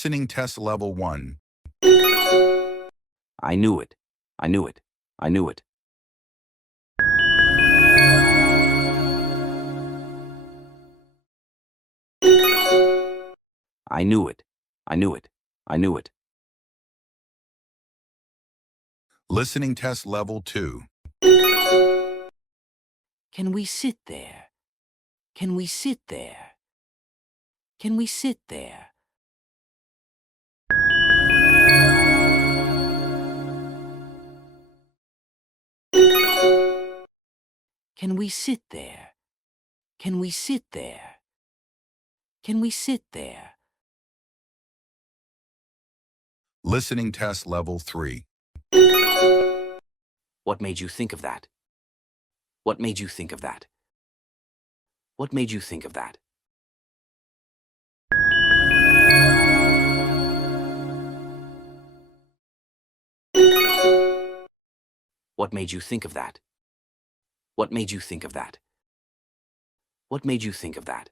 Listening test level 1. I knew it. I knew it. I knew it. I knew it. I knew it. I knew it. Listening test level 2. Can we sit there? Can we sit there? Can we sit there? Can we sit there? Can we sit there? Can we sit there? Listening test level 3. What made you think of that? What made you think of that? What made you think of that? What made you think of that? What made you think of that? What made you think of that?